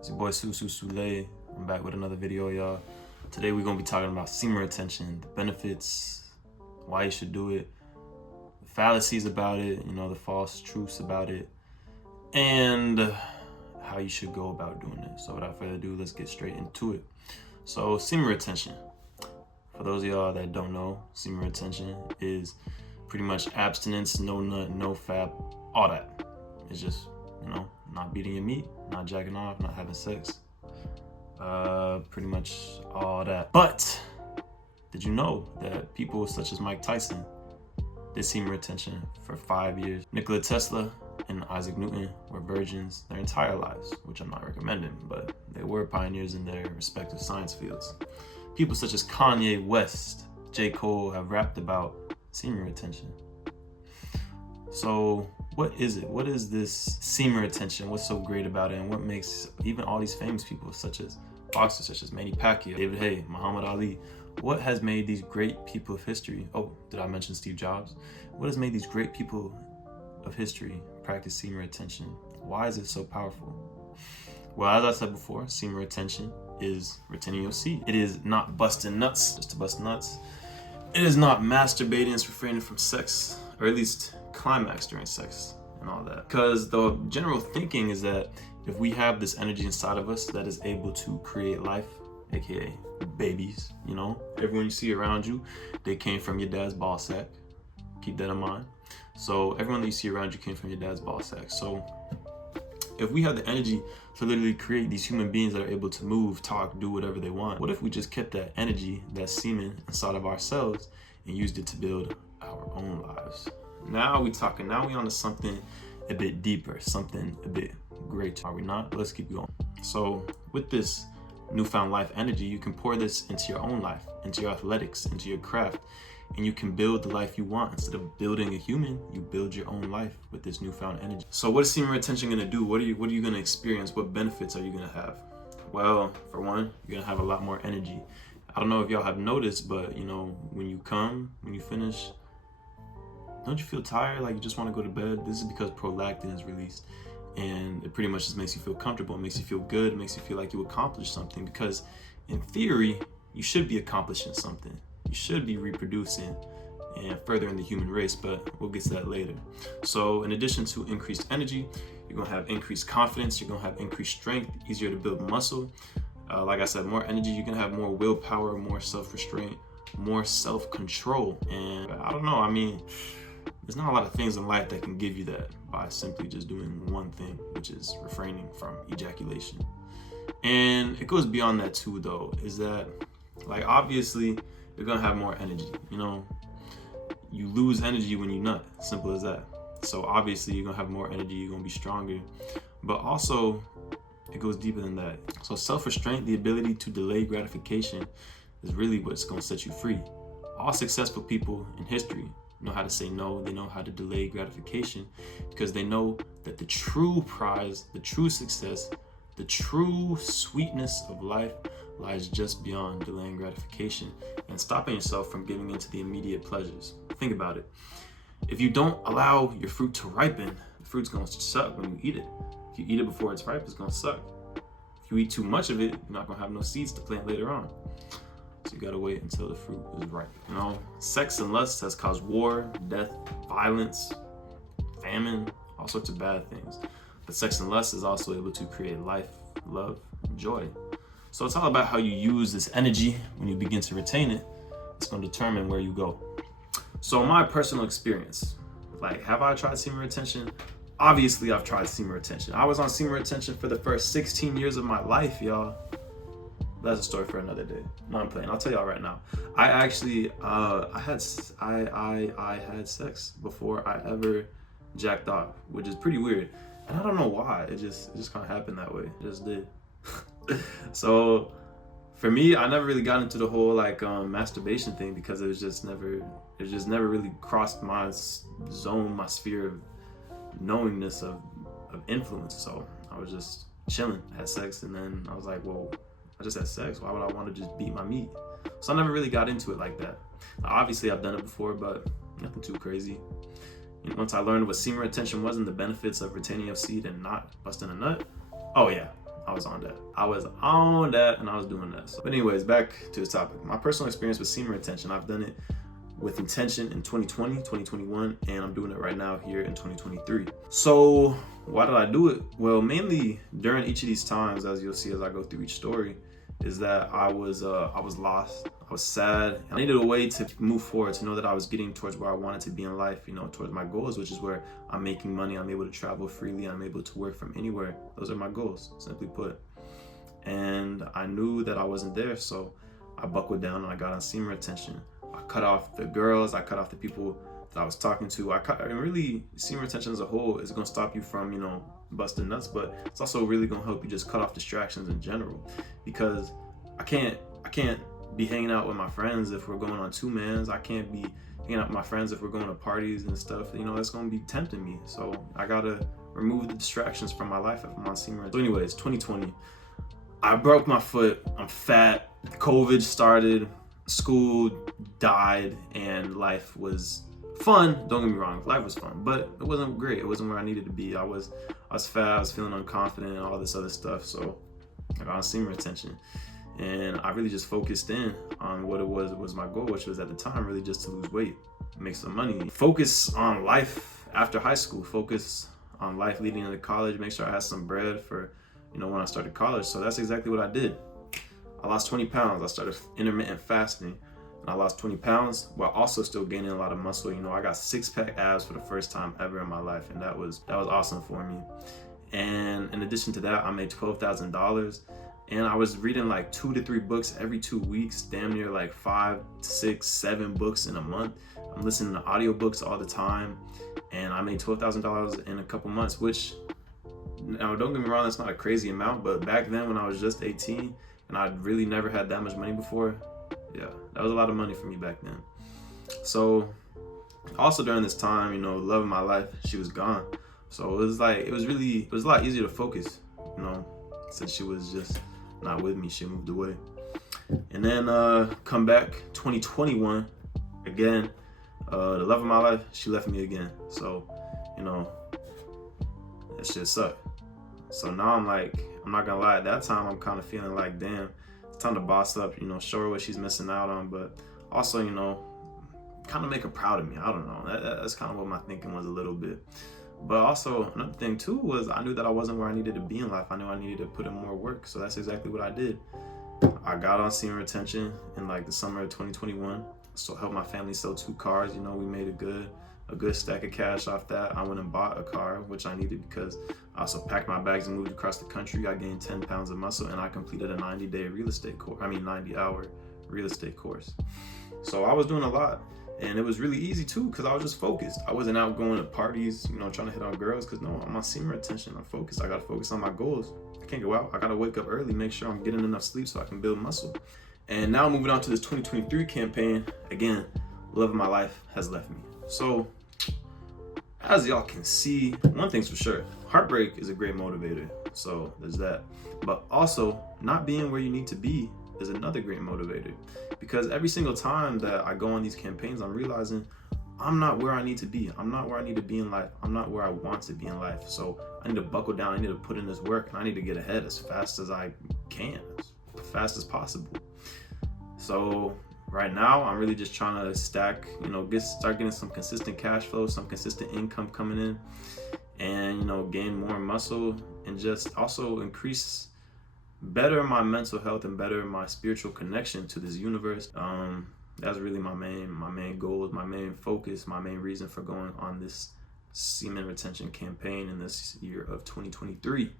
It's your boy Susu Sule. I'm back with another video, y'all. Today we're gonna be talking about semen retention, the benefits, why you should do it, the fallacies about it, the false truths about it, and how you should go about doing it. So without further ado, let's get straight into it. So semen retention. For those of y'all that don't know, semen retention is pretty much abstinence, no nut, no fap, all that. It's just, not beating your meat, not jacking off, not having sex. Pretty much all that. But did you know that people such as Mike Tyson did semen retention for 5 years? Nikola Tesla and Isaac Newton were virgins their entire lives, which I'm not recommending, but they were pioneers in their respective science fields. People such as Kanye West, J. Cole have rapped about semen retention. So what is it? What is this semen retention? What's so great about it? And what makes even all these famous people such as boxers, such as Manny Pacquiao, David Haye, Muhammad Ali, what has made these great people of history? Oh, did I mention Steve Jobs? What has made these great people of history practice semen retention? Why is it so powerful? Well, as I said before, semen retention is retaining your seed. It is not busting nuts just to bust nuts. It is not masturbating, it's refraining from sex, or at least climax during sex and all that. Because the general thinking is that if we have this energy inside of us that is able to create life, aka babies, everyone you see around you, they came from your dad's ball sack. Keep that in mind. So everyone that you see around you came from your dad's ball sack. So if we have the energy to literally create these human beings that are able to move, talk, do whatever they want, what if we just kept that energy, that semen inside of ourselves and used it to build our own lives? Now we onto something a bit deeper, something a bit greater, are we not? Let's keep going. So with this newfound life energy, you can pour this into your own life, into your athletics, into your craft, and you can build the life you want. Instead of building a human, you build your own life with this newfound energy. So what is semen retention gonna do? What are you gonna experience? What benefits are you gonna have? Well, for one, you're gonna have a lot more energy. I don't know if y'all have noticed, but when you come, when you finish, don't you feel tired? Like you just want to go to bed? This is because prolactin is released, and it pretty much just makes you feel comfortable. It makes you feel good. It makes you feel like you accomplished something, because in theory, you should be accomplishing something. You should be reproducing and furthering the human race, but we'll get to that later. So in addition to increased energy, you're gonna have increased confidence. You're gonna have increased strength, easier to build muscle. Like I said, more energy. You're gonna have more willpower, more self-restraint, more self-control. And I don't know, there's not a lot of things in life that can give you that by simply just doing one thing, which is refraining from ejaculation. And it goes beyond that too, though, is that, obviously, you're gonna have more energy. You lose energy when you nut, simple as that. So obviously you're gonna have more energy, you're gonna be stronger, but also it goes deeper than that. So self-restraint, the ability to delay gratification, is really what's gonna set you free. All successful people in history know how to say no. They know how to delay gratification, because they know that the true prize, the true success, the true sweetness of life lies just beyond delaying gratification and stopping yourself from giving into the immediate pleasures. Think about it. If you don't allow your fruit to ripen, the fruit's gonna suck when you eat it. If you eat it before it's ripe, it's gonna suck. If you eat too much of it, you're not gonna have no seeds to plant later on. So you gotta wait until the fruit is ripe. Sex and lust has caused war, death, violence, famine, all sorts of bad things. But sex and lust is also able to create life, love, and joy. So it's all about how you use this energy. When you begin to retain it, it's gonna determine where you go. So my personal experience, have I tried semen retention? Obviously I've tried semen retention. I was on semen retention for the first 16 years of my life, y'all. That's a story for another day. No, I'm playing. I'll tell y'all right now. I actually, I had sex before I ever jacked off, which is pretty weird. And I don't know why. It just kind of happened that way. It just did. So for me, I never really got into the whole masturbation thing, because it just never really crossed my zone, my sphere of knowingness of influence. So I was just chilling, had sex, and then I was like, whoa, I just had sex. Why would I want to just beat my meat? So I never really got into it like that. Obviously, I've done it before, but nothing too crazy. And once I learned what semen retention was and the benefits of retaining your seed and not busting a nut, oh yeah, I was on that. I was on that and I was doing that. So, but anyways, back to the topic. My personal experience with semen retention. I've done it with intention in 2020, 2021, and I'm doing it right now here in 2023. So why did I do it? Well, mainly during each of these times, as you'll see as I go through each story, is that I was lost. I was sad. I needed a way to move forward, to know that I was getting towards where I wanted to be in life, you know, towards my goals, which is where I'm making money, I'm able to travel freely, I'm able to work from anywhere. Those are my goals, simply put. And I knew that I wasn't there, so I buckled down and I got on semen retention. I cut off the girls, I cut off the people that I was talking to. And really, semen retention as a whole is gonna stop you from, you know, busting nuts, but it's also really gonna help you just cut off distractions in general. Because I can't be hanging out with my friends if we're going on two mans. I can't be hanging out with my friends if we're going to parties and stuff. You know, it's gonna be tempting me. So I gotta remove the distractions from my life if I'm on semen. So anyways, 2020, I broke my foot. I'm fat. COVID started. School died, and life was fun. Don't get me wrong, life was fun, but it wasn't great. It wasn't where I needed to be. I was fat. I was feeling unconfident and all this other stuff. So I got on semen retention, and I really just focused in on what it was my goal, which was at the time really just to lose weight, make some money, focus on life after high school, focus on life leading into college, make sure I had some bread for, you know, when I started college. So that's exactly what I did. I lost 20 pounds. I started intermittent fasting, and I lost 20 pounds while also still gaining a lot of muscle. You know, I got 6-pack abs for the first time ever in my life, and that was awesome for me. And in addition to that, I made $12,000, and I was reading like 2 to 3 books every 2 weeks, damn near like 5, 6, 7 books in a month. I'm listening to audiobooks all the time, and I made $12,000 in a couple months, which, now don't get me wrong, that's not a crazy amount, but back then when I was just 18 and I'd really never had that much money before, yeah, that was a lot of money for me back then. So also during this time, you know, love of my life, she was gone. So it was a lot easier to focus, you know, since she was just not with me. She moved away. And then come back 2021 again, the love of my life, she left me again. So, you know, that shit sucked. So now I'm like, I'm not gonna lie, at that time I'm kind of feeling like, damn, it's time to boss up, you know, show her what she's missing out on, but also, you know, kind of make her proud of me. I don't know, that's kind of what my thinking was a little bit. But also another thing too was I knew that I wasn't where I needed to be in life. I knew I needed to put in more work, so that's exactly what I did. I got on semen retention in like the summer of 2021, so helped my family sell 2 cars. You know, we made a good stack of cash off that. I went and bought a car, which I needed because I also packed my bags and moved across the country. I gained 10 pounds of muscle, and I completed a 90-day real estate course. 90-hour real estate course. So I was doing a lot, and it was really easy too because I was just focused. I wasn't out going to parties, you know, trying to hit on girls, because no, I'm on semen retention. I'm focused. I gotta focus on my goals. I can't go out. I gotta wake up early, make sure I'm getting enough sleep so I can build muscle. And now moving on to this 2023 campaign, again, love of my life has left me. So as y'all can see, one thing's for sure, heartbreak is a great motivator. So there's that. But also, not being where you need to be is another great motivator. Because every single time that I go on these campaigns, I'm realizing I'm not where I need to be. I'm not where I need to be in life. I'm not where I want to be in life. So I need to buckle down. I need to put in this work, and I need to get ahead as fast as I can, as fast as possible. So right now, I'm really just trying to stack, you know, start getting some consistent cash flow, some consistent income coming in, and, you know, gain more muscle, and just also better my mental health and better my spiritual connection to this universe. That's really my main goal, my main focus, my main reason for going on this semen retention campaign in this year of 2023.